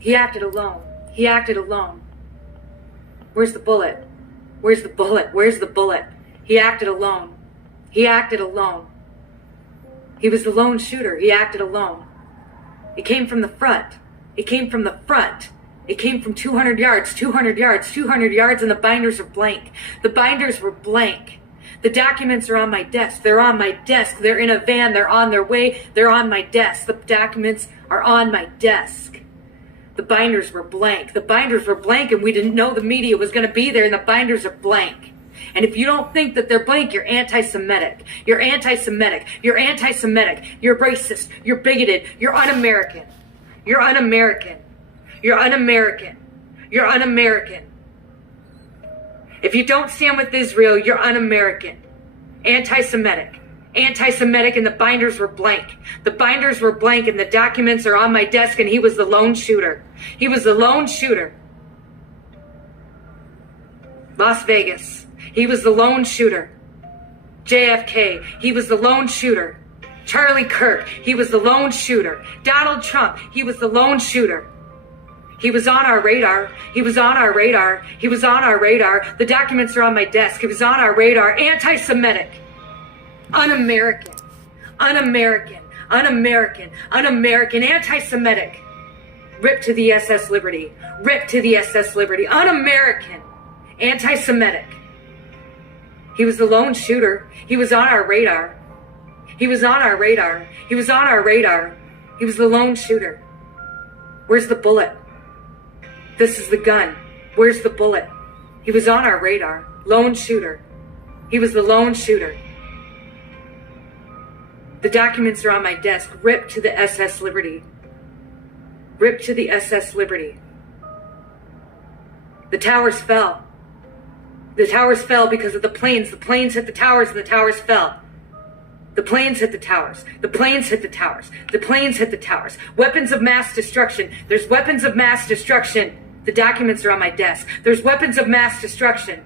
He acted alone. He acted alone. Where's the bullet? Where's the bullet? Where's the bullet? He acted alone. He acted alone. He was the lone shooter. He acted alone. It came from the front. It came from the front. It came from 200 yards, 200 yards, 200 yards, and the binders are blank. The binders were blank. The documents are on my desk. They're on my desk. They're in a van. They're on their way. They're on my desk. The documents are on my desk. The binders were blank. The binders were blank, and we didn't know the media was going to be there, and the binders are blank. And if you don't think that they're blank, you're anti-Semitic. You're anti-Semitic. You're anti-Semitic. You're racist. You're bigoted. You're un-American. You're un-American. You're un-American. You're un-American. If you don't stand with Israel, you're un-American. Anti-Semitic. Anti-Semitic, and the binders were blank. The binders were blank, and the documents are on my desk, and he was the lone shooter. He was the lone shooter. Las Vegas. He was the lone shooter. JFK. He was the lone shooter. Charlie Kirk. He was the lone shooter. Donald Trump. He was the lone shooter. He was on our radar. He was on our radar. He was on our radar. The documents are on my desk. He was on our radar. Anti-Semitic. Un-American. Un-American. Un-American. Un-American. Anti-Semitic. Rip to the SS Liberty. Rip to the SS Liberty. Un-American. Anti-Semitic. He was the lone shooter. He was on our radar. He was on our radar. He was on our radar. He was the lone shooter. Where's the bullet? This is the gun. Where's the bullet? He was on our radar. Lone shooter. He was the lone shooter. The documents are on my desk. Rip to the SS Liberty. Rip to the SS Liberty. The towers fell. The towers fell because of the planes. The planes hit the towers and the towers fell. The planes hit the towers. The planes hit the towers. The planes hit the towers. Weapons of mass destruction. There's weapons of mass destruction. The documents are on my desk. There's weapons of mass destruction.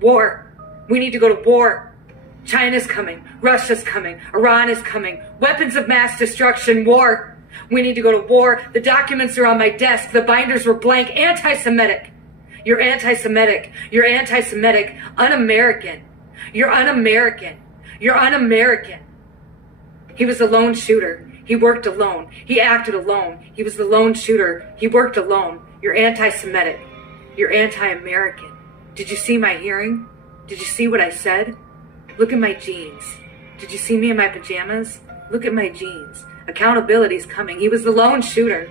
War. We need to go to war. China's coming. Russia's coming. Iran is coming. Weapons of mass destruction. War. We need to go to war. The documents are on my desk. The binders were blank. Anti-Semitic. You're anti-Semitic. You're anti-Semitic. Un-American. You're un-American. You're un-American. He was a lone shooter. He worked alone. He acted alone. He was the lone shooter. He worked alone. You're anti-Semitic. You're anti-American. Did you see my hearing? Did you see what I said? Look at my jeans. Did you see me in my pajamas? Look at my jeans. Accountability's coming. He was the lone shooter.